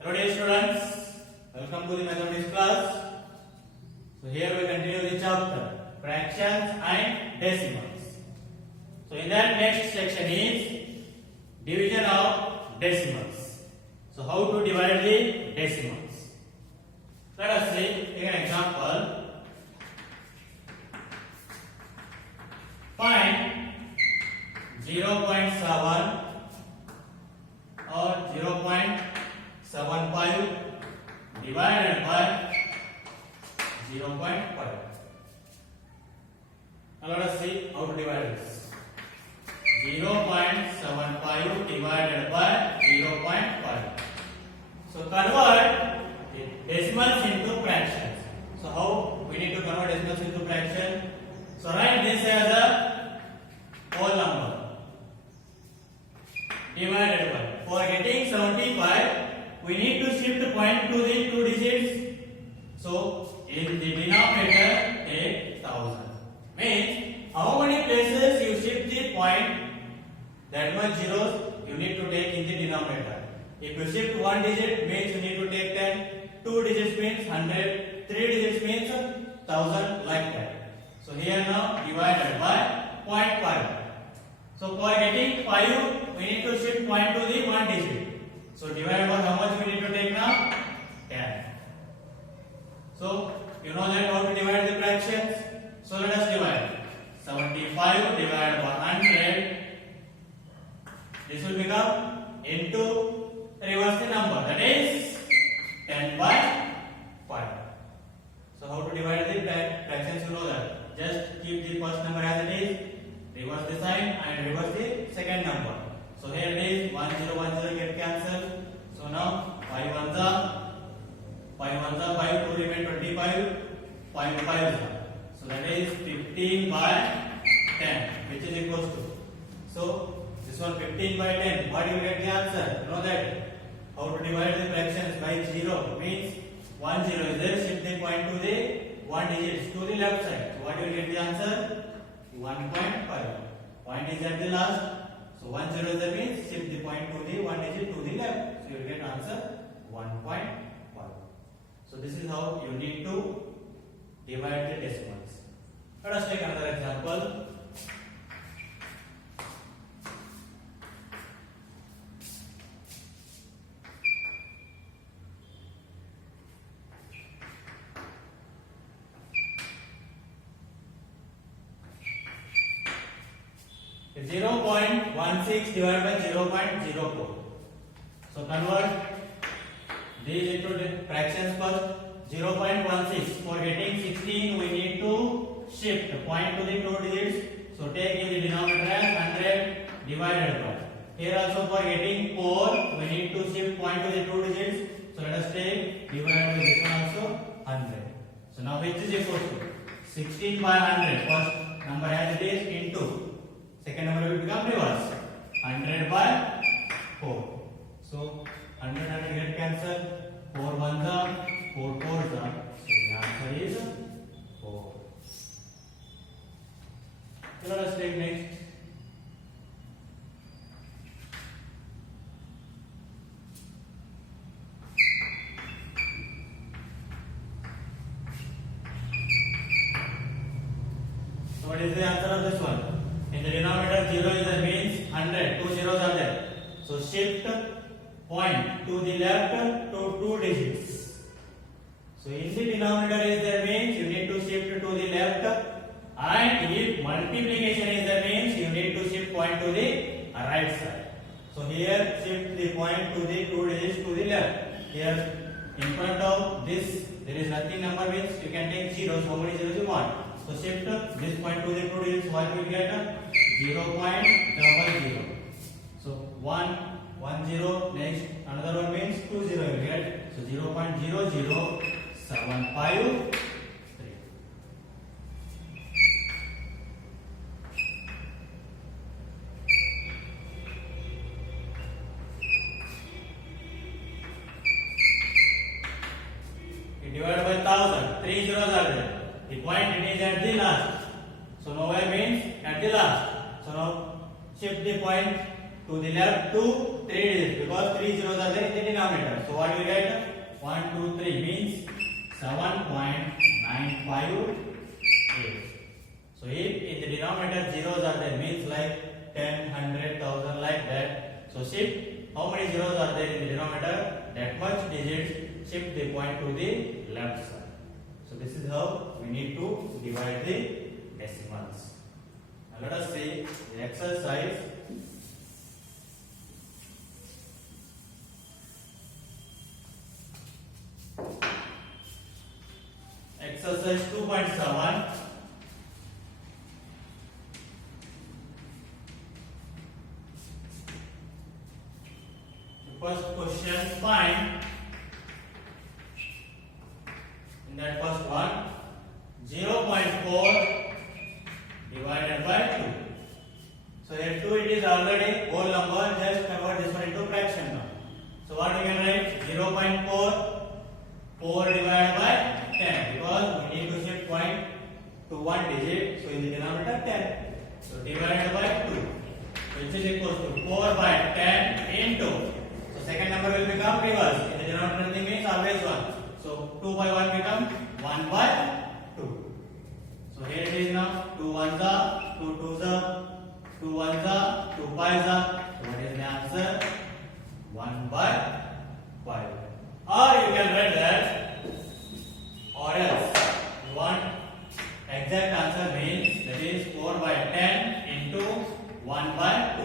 Hello dear students, welcome to the mathematics class. So here we continue the chapter fractions and decimals. So in that next section is division of decimals. So how to divide the decimals? Let us see, take an example. Find 0.7 or 0.75 divided by 0.5. Now let us see how to divide this. 0.75 divided by 0.5. So convert the decimals into fractions. So how we need to convert decimals into fractions? So write this as a whole number divided by. For getting 75, we need to shift the point to the two digits. So in the denominator, take 1000. Means how many places you shift the point, that much zeros you need to take in the denominator. If you shift one digit, means you need to take 10. Two digits means 100. Three digits means 1000, like that. So here now divided by 0.5. So for getting 5, we need to shift point to the one digit. So divided by how much we need to take now? 10. So you know that how to divide the fractions. So let us divide. 75 divided by 100. This will become into reverse the number. That is 10 by 5. So how to divide the fractions? You know that. Just keep the first number as it is. Reverse the sign and reverse the second number. So here it is 1010 get cancelled. So now 5 ones are 5, 2 remain 25, 5 5s are. So that is 15 by 10, which is equals to. So this one 15 by 10. What you will get the answer? You know that how to divide the fractions by 0 means 1 0 is there. Shift the point to the one digit to the left side. So what you will get the answer? 1.5. Point is at the last. So 1 0 is the means shift the point to the one digit to the left. So you will get answer 1.5. So this is how you need to divide the decimals. Let us take another example. If 0.16 divided by 0.04. So convert these into the fractions first. 0.16. For getting 16, we need to shift the point to the two digits. So take in the denominator as 100 divided by. Here also for getting 4, we need to shift point to the two digits. So let us take divided by this one also 100. So now which is equal to 16 by 100. First number as it is into. Second number will become reverse. 100 by 4. So 100 get cancelled. 4 ones are 4 fours are. So the answer is 4. So let us take next. So what is the answer of this one? In the denominator 0 is the means 100. Two zeros are there. So shift point to the left to two digits. So in the denominator is there means you need to shift to the left, and if multiplication is there means you need to shift point to the right side. So here shift the point to the two digits to the left. Here in front of this there is nothing number means you can take zeros. How many zeros you want? So shift this point to the two digits. What will get? 0.00. So 1 0. Next another one means 2 0 you get. So 0.0075. Divided by 1000. 3 zeros are there. The point it is at the last. So nowhere means at the last. So now shift the point to the left 2 3 digits because 3 zeros are there in the denominator. So what we get? 1 2 3 means 7.958. So if in the denominator zeros are there means like 10, 100, 1000 like that. So shift how many zeros are there in the denominator, that much digits, shift the point to the left side. So this is how we need to divide the decimals. Now let us see the exercise. Exercise 2.7. First question, find in that first one 0.4 divided by 2. So here 2 it is already whole number, just convert this one into fraction now. So what we can write? 0.4 4 divided by 10 because we need to shift point to one digit. So in the denominator 10. So divided by 2, which is equals to 4 by 10 into. Second number will become reverse. In the denominator nothing means always 1. So 2 by 1 become 1 by 2. So here it is now 2 ones are, 2 twos are, 2 ones are, 2 fives are. So what is the answer? 1 by 5. Or you can write that, or else you want exact answer means that is 4 by 10 into 1 by 2.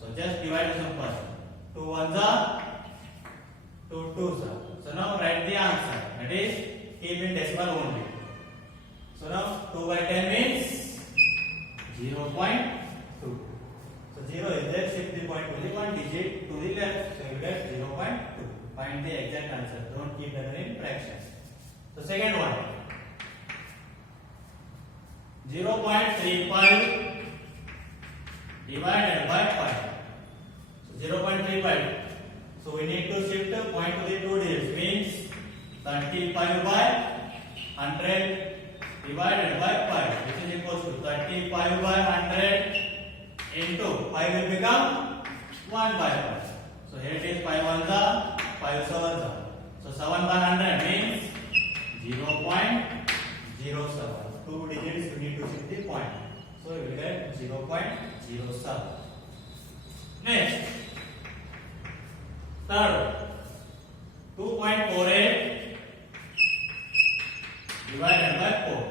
So just divide this one first. 2 ones are, 2 twos are. So now write the answer. That is keep in decimal only. So now 2 by 10 means 0.2. So 0 is there. Shift the point to the one digit to the left. So you get 0.2. Find the exact answer. Don't keep them in fractions. So second one 0.35 divided by 5. 0.35. So we need to shift the point to the two digits means 35 by 100 divided by 5, which is equals to 35 by 100 into 5 will become 1 by 5. So here it is 5 ones are, 5 sevens are. So 7 by 100 means 0.07. Two digits you need to shift the point. So you will get 0.07. Next, third, 2.48 divided by 4.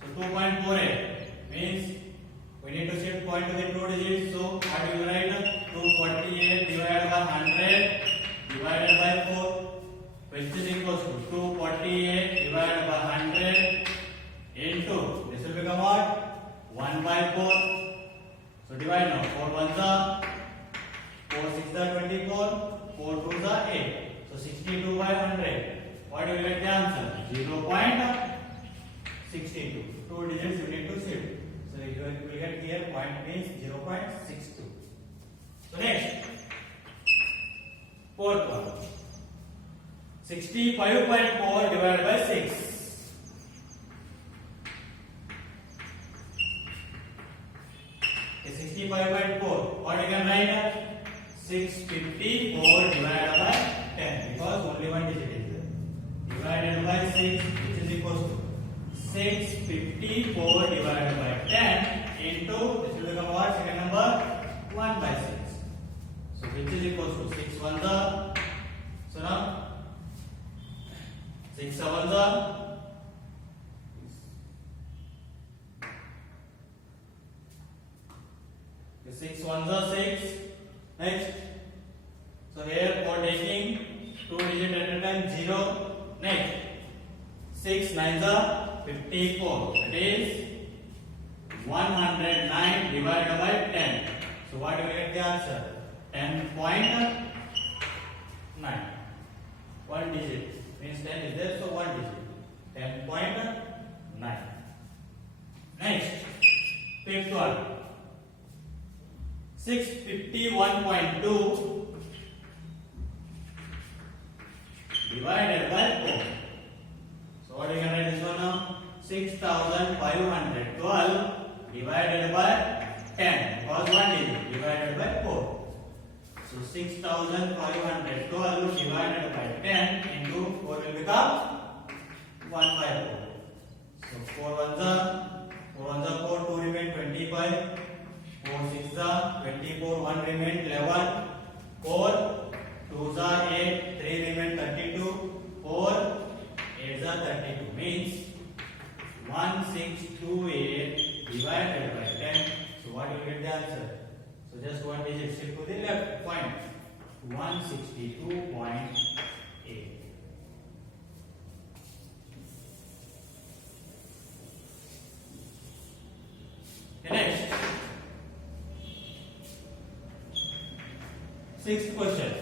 So 2.48 means we need to shift point to the two digits. So how do you write? 248 divided by 100 divided by 4, which is equals to 248 divided by 100 into, this will become what? 1 by 4. So divide now. 4 ones are, 4 6 are 24, 4 2s are 8. So 62 by 100. What do you get the answer? 0.62. Two digits you need to shift. So you will get here point means 0.62. So next, fourth one. 65.4 divided by 6. 65.4. What you can write? 654 divided by 10 because only one digit is there. Divided by 6, which is equals to 654 divided by 10 into, this will become what? Second number 1 by 6. So which is equals to 6 ones are. So now 6 sevens are. The 6 ones are 6. Next. So here for taking two digit at a time 0. Next. 6 nines are 54. That is 109 divided by 10. So what do we get the answer? 10.9. One digit means 10 is there, so one digit. 10.9. Next, fifth one. 651.2 divided by 4. So what do you can write this one now? 6512 divided by 10 because one digit divided by 4. 6500 divided by 10 into 4 will become 1 by 4. So 4 ones are 4, 2 remain 25. 4 6 are 24, 1 remain 11. 4 2 are 8, 3 remain 32. 4 8 are 32. Means 1628 divided by 10. So what you get the answer? So just one digit shift to the left point. 162.8. Next, sixth question.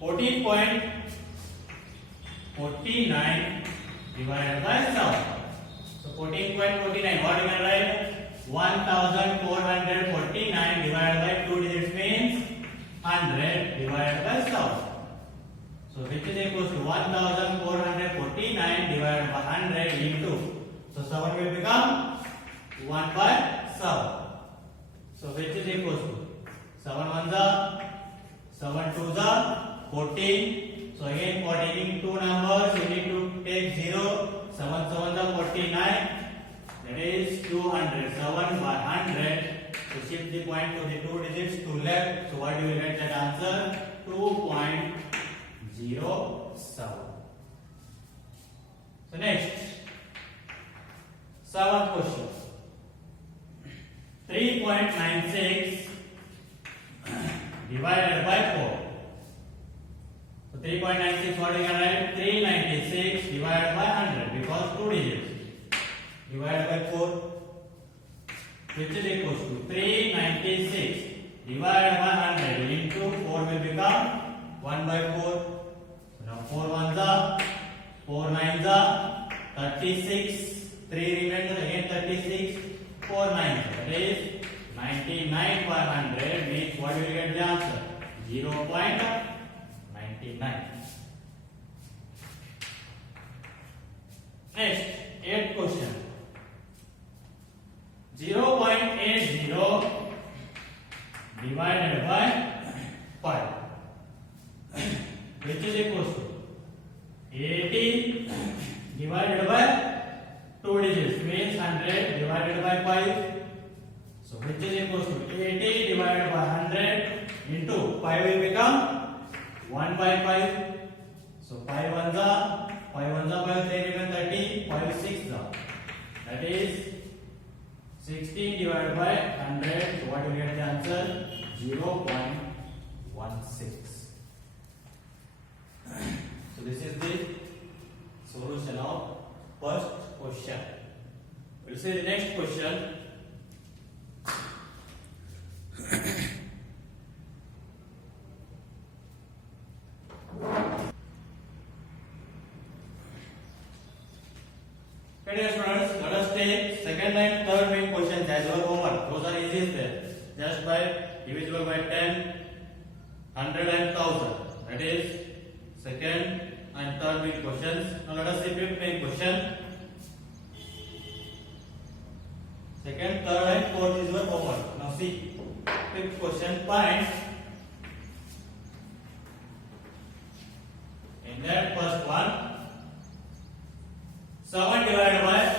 14.49 divided by 7. So 14.49. What you can write? 1449 divided by 2 digits means 100 divided by 7. So which is equals to 1449 divided by 100 into. So 7 will become 1 by 7. So which is equals to 7 ones are 7 twos are 14. So again for taking two numbers you need to take 0. 7 sevens are 49. That is 200. 7 by 100. So shift the point to the two digits to left. So what do you get that answer? 2.07. So next, seventh question. 3.96 divided by 4. So 3.96, what we can write? 396 divided by 100 because two digits. Divided by 4, which is equals to 396 divided by 100 into 4 will become 1 by 4. So now 4 ones are 4 nines are 36. 3 remains again 36. 4 nines, that is 99 by 100 means what will you get the answer? 0.99. Next, 8th question. 0.80 divided by 5, which is equals to 80 divided by 2 digits means 100 divided by 5. So which is equals to 80 divided by 100 into 5 will become 1 by 5. So 5 ones are 5 3 remain 30. 5 6 are, that is 16 divided by 100. So what will get the answer? 0.16. So this is the solution of first question. We'll see the next question. Okay, students, let us take second and third main questions as our homework. Those are easy there. Just by divisible by 10, 100 and 1000. That is second and third main questions. Now let us see fifth main question. Second, third and fourth is your homework. Now see fifth question. Find in that first one 7 divided by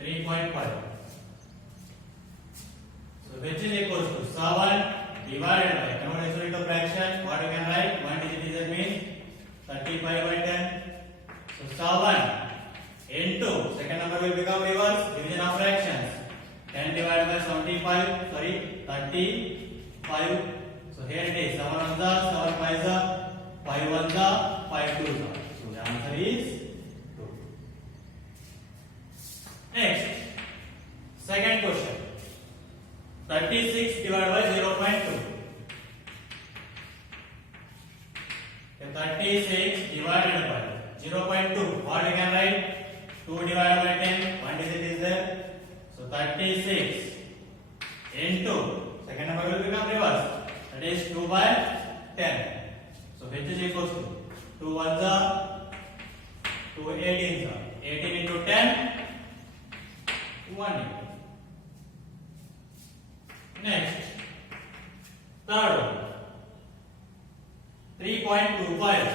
3.5. So which is equals to 7 divided by, conversion into fraction, what you can write? One digit is that means 35 by 10. So 7 into, second number will become reverse, division of fractions. 10 divided by 75, sorry, 35. So here it is, 7 ones are, 7 fives are, 5 ones are, 5 twos are. So the answer is 2. Next, second question. 36 divided by 0.2. 36 divided by 0.2. What we can write? 2 divided by 10. One digit is there. So 36 into, second number will become reverse. That is 2 by 10. So which is equals to 2 ones are 2 18s are 18 into 10 180. Next, third one, 3.25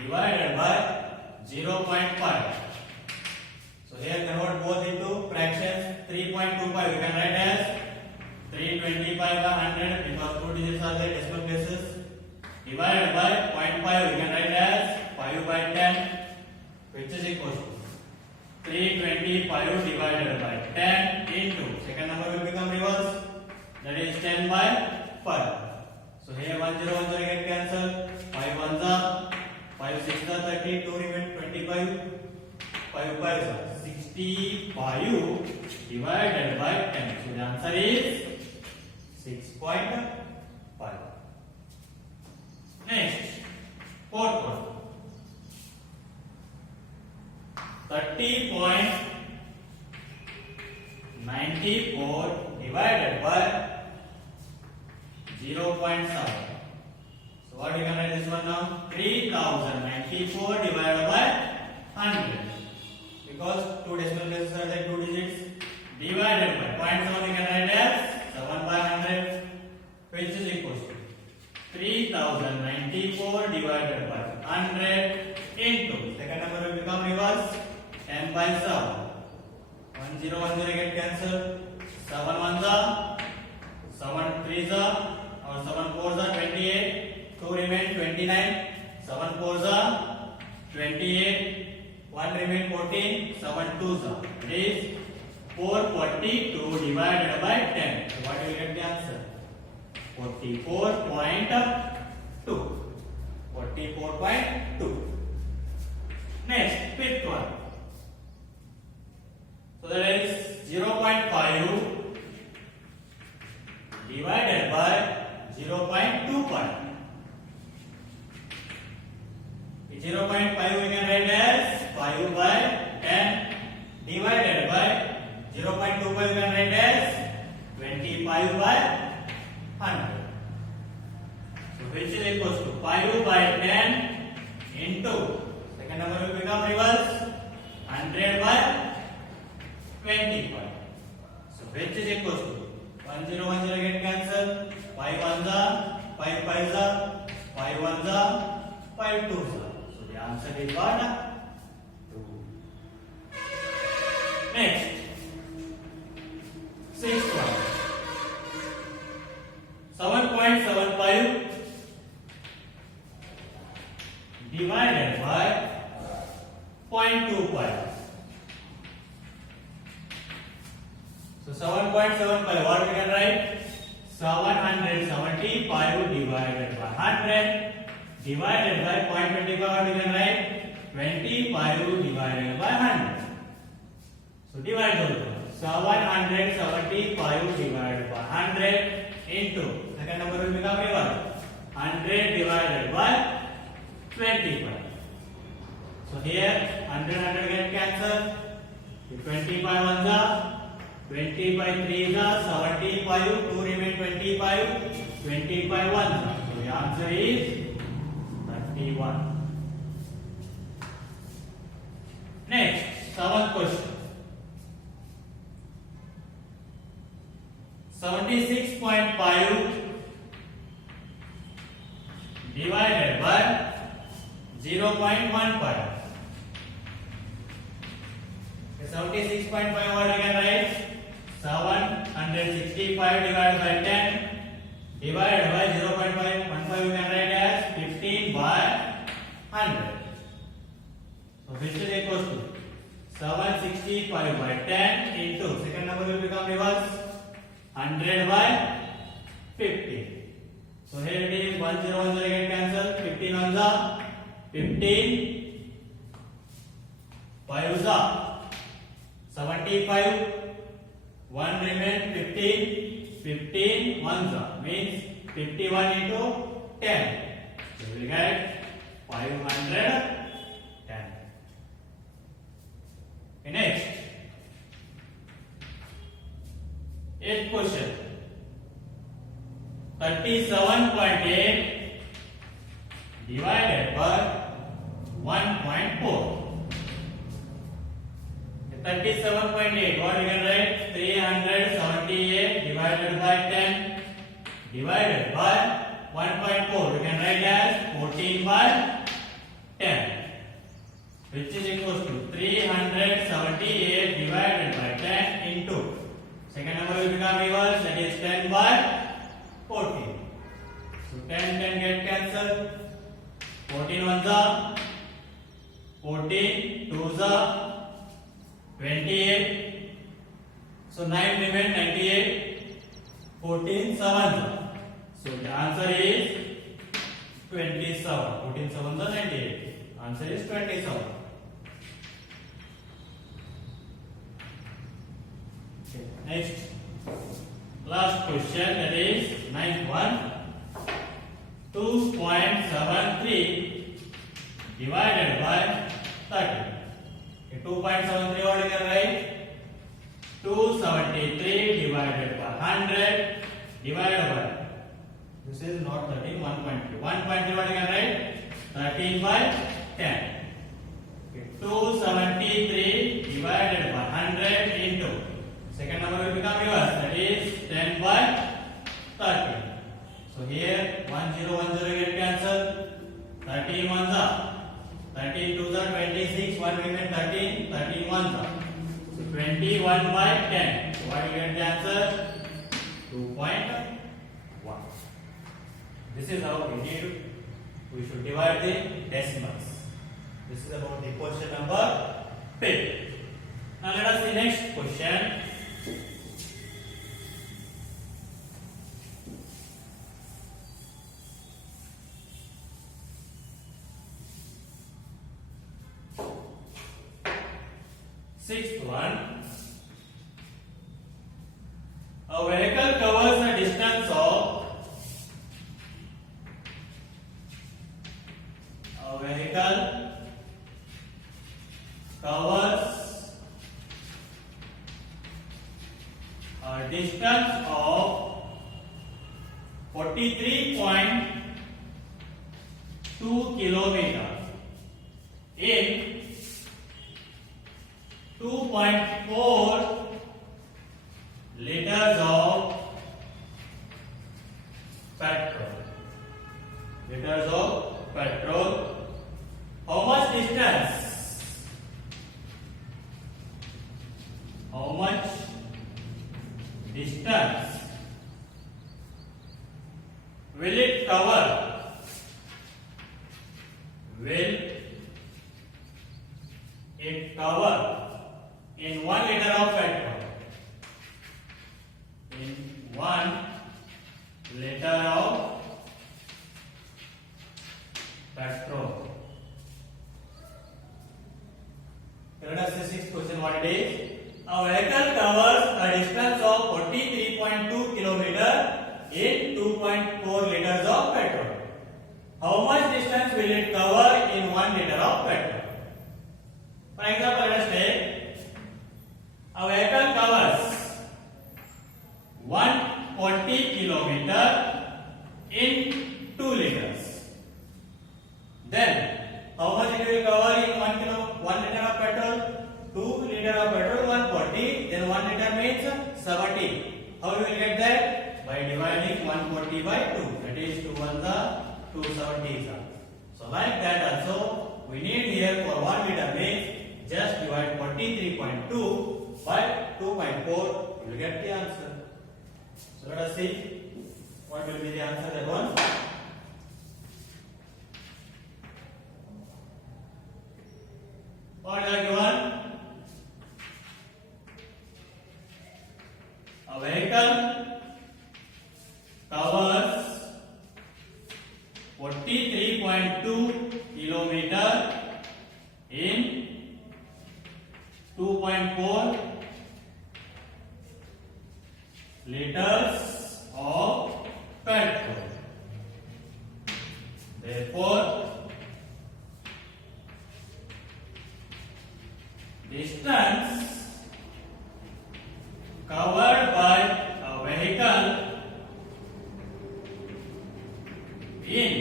divided by 0.5. So here convert both into fractions. 3.25 we can write as 325 by 100 because two digits are there, decimal places. Divided by 0.5 we can write as 5 by 10, which is equal to 325 divided by 10 into, second number will become reverse, that is 10 by 5. So here 1 0 1 0 get cancelled, 5 1 are 5 6 are 30, 2 remain 25, 5 5 are 65 divided by 10. So the answer is 6.5. Next, fourth one, 30.94 divided by 0.7. So what we can write this one now? 3094 divided by 100. Because two decimal places are there, two digits. Divided by 0.7 we can write as 7 by 100, which is equal to 3094 divided by 100 into, second number will become reverse, 10 by 7. 1 0 1 0 get cancelled, 7 1 are 7 3 are or 7 4 are 28, 2 remain 29, 7 4 are 28, 1 remain 14, 7 2 are, it is 442 divided by 10. So what will you get the answer? 44.2. 44.2. Next, fifth one. So that is 0.5 divided by 0.25. 0.5 we can write as 5 by 10 divided by 0.25 we can write as 25 by 100. So which is equals to 5 by 10 into, second number will become reverse, 100 by 25. So which is equals to 1 0 1 0 get cancelled, 5 1 are 5 5 are 5 1 are 5 2 are. So the answer is what? 2. Next, sixth one, 7.75 divided by 0.25. So 7.75, what we can write? 775 divided by 100 divided by 0.25, what we can write? 25 divided by 100. So divide those two. 775 divided by 100 into, second number will become reverse, 100 divided by 25. So here 100 get cancelled, 25 ones are 25 3s are 75, 2 remain 25, 25 ones are. So the answer is 31. Next, seventh question. 76.5 divided by 0.15. 76.5 what I can write? 765 divided by 10 divided by 0.515 we can write as 15 by 100. So which is equals to 765 by 10 into, second number will become reverse, 100 by 50. So here it is 1 0 1 0 get cancelled, 15 ones are 15, 5 are 75, 1 remain 15, 15 ones are means 51 into 10. So we get 510. Next, eighth question. 37.8 divided by 1.4. 37.8, what we can write? 300 divided by 1.4. You can write as 14 by 10, which is equals to 378 divided by 10 into. Second number will become reverse, that is 10 by 14. So 10 get cancelled. 14 ones are 14, 2s are 28. So 9 remain 98. 14 7s. So the answer is 27. 14 7s are 98. Answer is 27. Okay. Next, last question, that is ninth one. 2.73 divided by 30. Okay, 2.73 what you can write? 273 divided by 100 divided by, this is not 13, 1.3. 1.3 what you can write? 13 by 10. Okay, 273 divided by 100 into, second number will become reverse, that is 10 by 30. So here 1 0 1 0 get cancelled. 13 ones are 13 2s are 26. 1 remain 13. 13 ones are. So 21 by 10. So what will get the answer? 2.1. This is how we should divide the decimals. This is about the question number 5. Now let us see next question. Sixth one. A vehicle covers a distance of a distance of 43.2 kilometers in 2.4 liters of petrol. How much distance? Will it cover? Will it cover in 1 liter of petrol? In 1 liter of petrol. Let us see sixth question what it is. A vehicle covers a distance of 43.2 kilometers in 2.4 liters of petrol. How much distance will it cover in 1 liter of petrol? For example, let us take a vehicle covers 140 kilometers in 2 liters. Then how much it will cover in 1 liter of petrol? 2 liter of petrol 140, then 1 liter means 70. How we will get that? By dividing 140 by 2. That is 2 ones are 2 70s are. So like that also we need here for 1 liter means just divide 43.2 by 2.4. You will get the answer. So let us see what will be the answer that one. What are given? A vehicle covers 43.2 kilometers in 2.4 liters of petrol. Therefore, distance covered by a vehicle in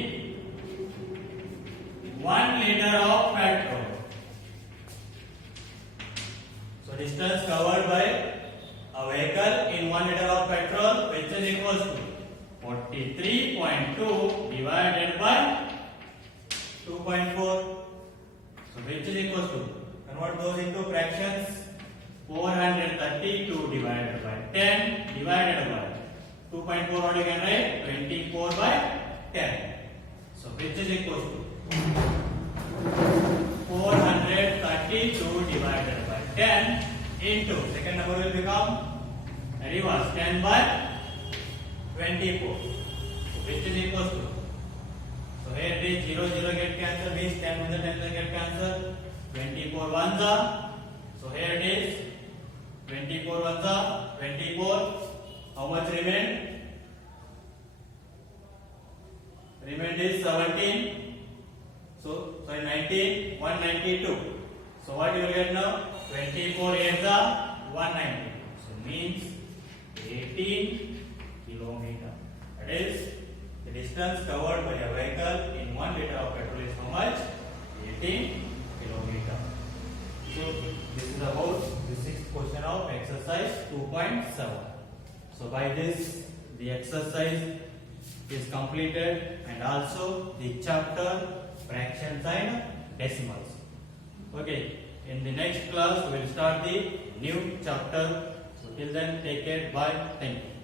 1 liter of petrol. So distance covered by a vehicle in 1 liter of petrol, which is equals to 43.2 divided by 2.4. So which is equals to, convert those into fractions. 432 divided by 10 divided by 2.4, what you can write? 24 by 10. So which is equals to 432 divided by 10 into, second number will become reverse, 10 by 24. So which is equals to, so here it is 0 0 get cancelled, means 10 with the 10 will get cancelled. 24 ones are, so here it is 24 ones are 24. How much remained? Remained is 17. So 19, 192. So what you will get now? 24 8s are 192. So means 18 kilometer. That is the distance covered by a vehicle in 1 liter of petrol is how much? 18 kilometer. So this is about the sixth question of exercise 2.7. So by this the exercise is completed and also the chapter fractions and decimals. Okay, in the next class we will start the new chapter. So till then, take care, bye, thank you.